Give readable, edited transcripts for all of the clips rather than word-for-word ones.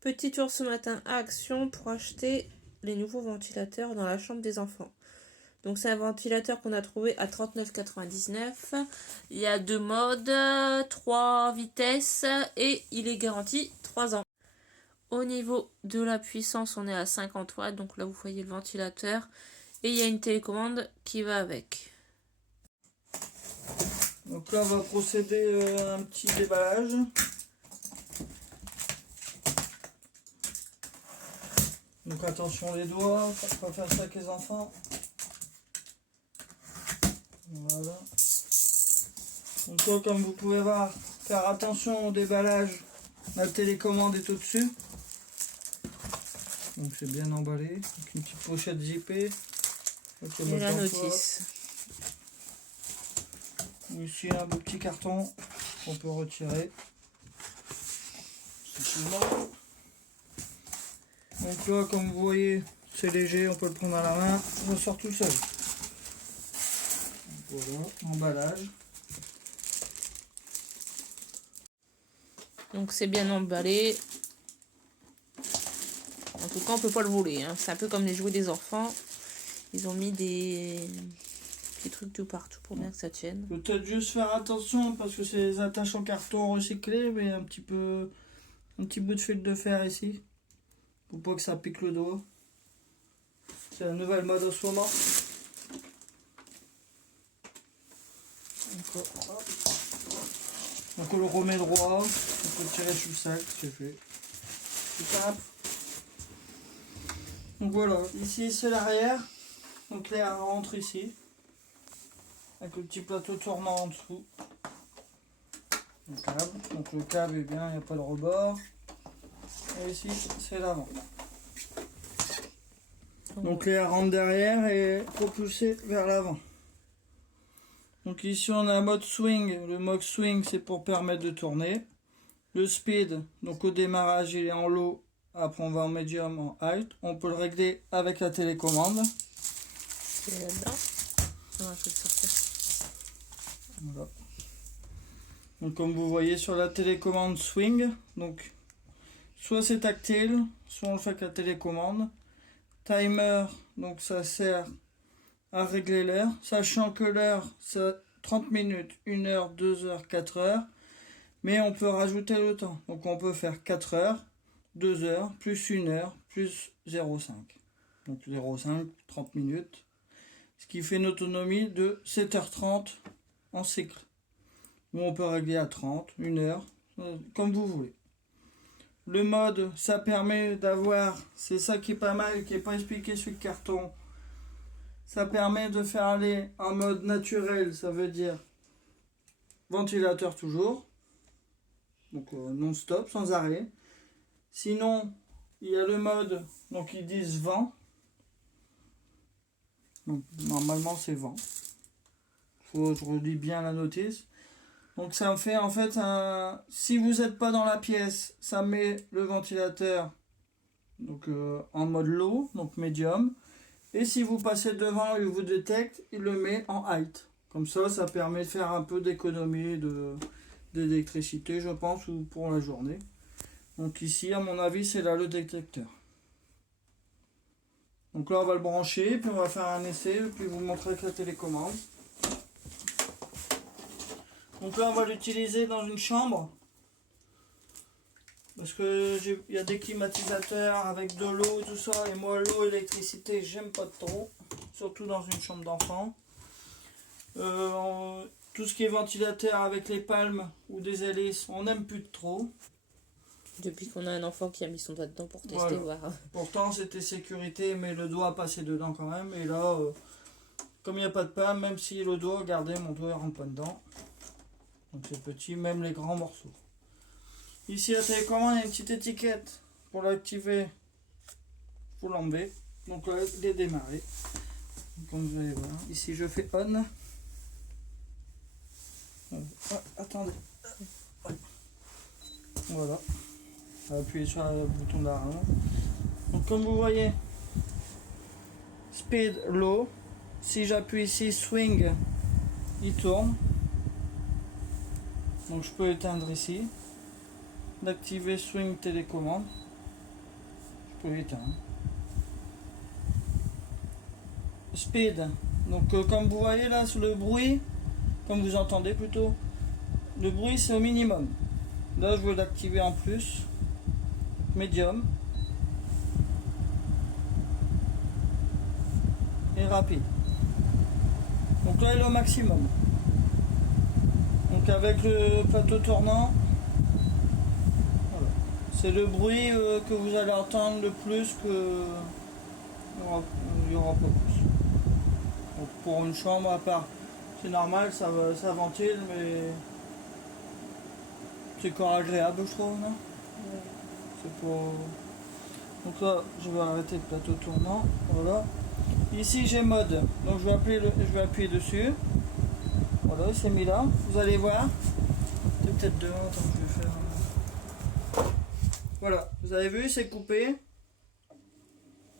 Petit tour ce matin à Action pour acheter les nouveaux ventilateurs dans la chambre des enfants. Donc c'est un ventilateur qu'on a trouvé à 39,99 €. Il y a 2 modes, 3 vitesses et il est garanti 3 ans. Au niveau de la puissance, on est à 50 watts. Donc là, vous voyez le ventilateur. Et il y a une télécommande qui va avec. Donc là, on va procéder à un petit déballage. Donc attention les doigts, pas faire ça avec les enfants. Voilà. Donc là, comme vous pouvez voir, faire attention au déballage. La télécommande est au-dessus. Donc c'est bien emballé, avec une petite pochette zippée. Et la notice. Ici un beau petit carton qu'on peut retirer. Donc là, comme vous voyez, c'est léger, on peut le prendre à la main, on sort tout seul. Donc voilà, emballage. Donc c'est bien emballé. En tout cas, on peut pas le voler. Hein. C'est un peu comme les jouets des enfants. Ils ont mis des petits trucs tout partout pour bien que ça tienne. Peut-être juste faire attention parce que c'est des attaches en carton recyclé, mais un petit bout de fil de fer ici. Pour pas que ça pique le doigt. C'est la nouvelle mode en ce moment. Donc on le remet droit, on peut tirer sur le sac, c'est fait. C'est simple. Donc voilà, ici c'est l'arrière. Donc l'air rentre ici. Avec le petit plateau tournant en dessous. Le câble. Donc le câble est bien, il n'y a pas de rebord. Et ici c'est l'avant. Donc l'air rentre derrière et propulsé vers l'avant. Donc ici on a un mode swing. Le mode swing c'est pour permettre de tourner. Le speed, donc au démarrage il est en low. Après on va en medium, en high. On peut le régler avec la télécommande. C'est là-dedans. On va le sortir. Voilà. Donc comme vous voyez sur la télécommande swing, donc soit c'est tactile, soit on le fait avec la télécommande. Timer, donc ça sert à régler l'heure, sachant que l'heure c'est 30 minutes, 1 heure, 2 heures, 4 heures, mais on peut rajouter le temps. Donc on peut faire 4 heures, 2 heures, plus 1 heure, plus 0,5. Donc 0,5, 30 minutes. Ce qui fait une autonomie de 7h30 en cycle. Ou on peut régler à 30, 1 heure, comme vous voulez. Le mode, ça permet d'avoir, c'est ça qui est pas mal, qui n'est pas expliqué sur le carton. Ça permet de faire aller en mode naturel, ça veut dire ventilateur toujours. Donc non-stop, sans arrêt. Sinon, il y a le mode, donc ils disent vent. Donc, normalement c'est vent. Je relis bien la notice. Donc ça fait en fait si vous n'êtes pas dans la pièce, ça met le ventilateur donc en mode low, donc médium. Et si vous passez devant et vous détecte, il le met en height. Comme ça permet de faire un peu d'économie d'électricité, je pense, ou pour la journée. Donc ici, à mon avis, c'est là le détecteur. Donc là, on va le brancher, puis on va faire un essai, puis vous montrer avec la télécommande. Donc là, on va l'utiliser dans une chambre. Parce que il y a des climatisateurs avec de l'eau et tout ça. Et moi, l'eau et l'électricité, j'aime pas trop. Surtout dans une chambre d'enfant. Tout ce qui est ventilateur avec les palmes ou des hélices, on n'aime plus trop. Depuis qu'on a un enfant qui a mis son doigt dedans pour tester, Voilà. voir. Pourtant, c'était sécurité, mais le doigt a passé dedans quand même. Et là, comme il n'y a pas de palme, même si le doigt, regardez, mon doigt ne rentre pas dedans. Donc c'est petit, même les grands morceaux. Ici à la télécommande, il y a une petite étiquette. Pour l'activer, il faut l'enlever. Donc là, il est démarré. Comme vous allez voir, ici je fais on. Attendez. Voilà. On va appuyer sur le bouton d'arrêt. Donc comme vous voyez, speed low. Si j'appuie ici swing, il tourne. Donc je peux éteindre ici. D'activer swing télécommande. Plus vite, hein. Speed. Donc comme vous voyez là sur le bruit, comme vous entendez plutôt, le bruit c'est au minimum. Là je veux l'activer en plus. Medium. Et rapide. Donc là il est au maximum. Donc avec le plateau tournant, voilà. C'est le bruit que vous allez entendre le plus que il n'y aura pas plus. Donc pour une chambre à part, c'est normal, ça ventile, mais c'est encore agréable je trouve, non? Ouais. C'est pour... Donc là je vais arrêter le plateau tournant, voilà. Ici j'ai mode, donc je vais appuyer dessus. Voilà, c'est mis là. Vous allez voir. C'est peut-être devant, attends, je vais faire. Voilà, vous avez vu, c'est coupé.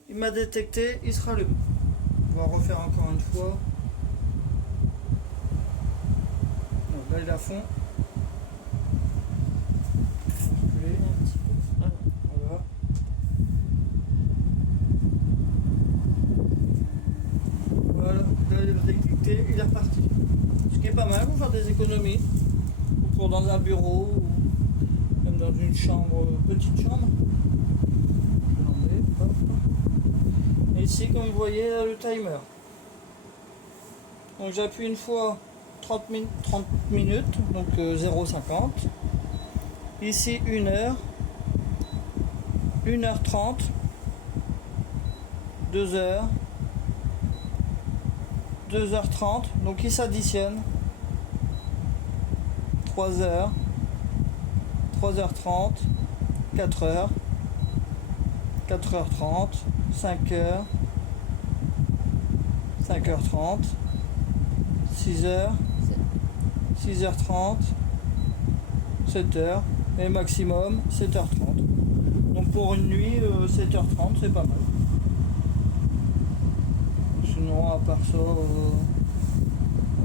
Il m'a détecté, il se rallume. On va refaire encore une fois. Donc là, il est à fond. Un petit peu. Voilà. Voilà, là, il est détecté, il est reparti. Ce qui est pas mal pour faire des économies. Ou pour dans un bureau, ou même dans une chambre, petite chambre. Je vais l'enlever, hop. Et ici, comme vous voyez, là, le timer. Donc j'appuie une fois 30 minutes, donc 0,50. Ici 1 heure, 1h30, 2 heures, 2h30, donc il s'additionne. 3 heures, 3h30, 4 heures, 4h30, 5 heures, 5h30, 6 heures, 6h30, 7 heures, et maximum 7h30. Donc pour une nuit, 7h30 c'est pas mal. Sinon à part ça,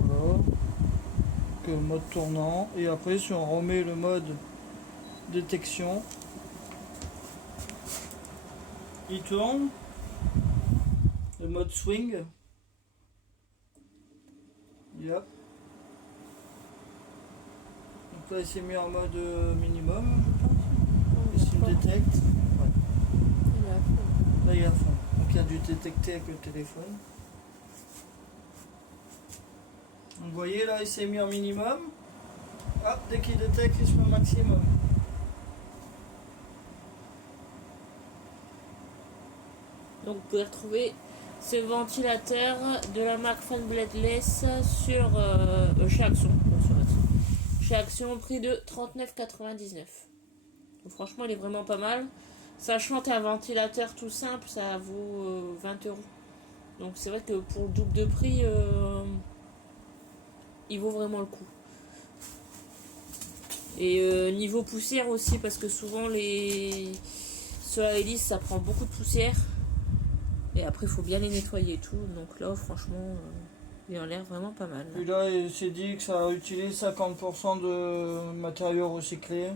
voilà, que mode tournant. Et après si on remet le mode détection, il tourne. Le mode swing. Yep. Donc là il s'est mis en mode minimum, je pense. Ici il détecte. Ouais. Il est à fond. Là il est à fond. Donc il a dû détecter avec le téléphone. Donc vous voyez là il s'est mis en minimum. Hop, dès qu'il détecte il se met au maximum. Donc vous pouvez retrouver ce ventilateur de la marque Fan Bladeless sur chez Action. Chez Action, prix de 39,99. Donc franchement, il est vraiment pas mal. Sachant qu'un ventilateur tout simple, ça vaut 20 euros. Donc c'est vrai que pour le double de prix, il vaut vraiment le coup. Et niveau poussière aussi, parce que souvent sur la hélice, ça prend beaucoup de poussière. Et après, il faut bien les nettoyer et tout. Donc là, franchement, il a l'air vraiment pas mal. Puis là, il s'est dit que ça utilise 50% de matériaux recyclés.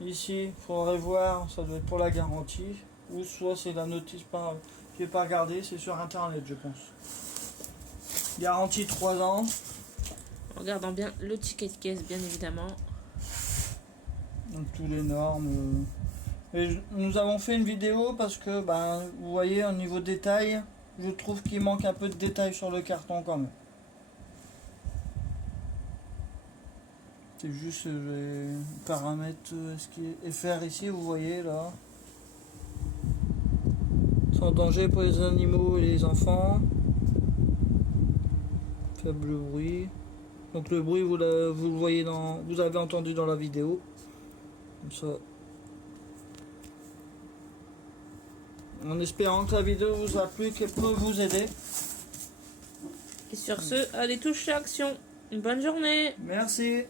Ici, il faudrait voir, ça doit être pour la garantie. Ou soit c'est la notice, je n'ai pas regardé, c'est sur internet, je pense. Garantie 3 ans. En regardant bien le ticket de caisse, bien évidemment. Donc tous les normes. Et nous avons fait une vidéo parce que vous voyez au niveau détail, je trouve qu'il manque un peu de détails sur le carton quand même. C'est juste les paramètres, ce qui est FR ici, vous voyez là. Sans danger pour les animaux et les enfants. Faible bruit. Donc le bruit vous le voyez vous avez entendu dans la vidéo. Comme ça. En espérant que la vidéo vous a plu, qu'elle peut vous aider. Et sur ce, allez tous chez Action. Une bonne journée. Merci.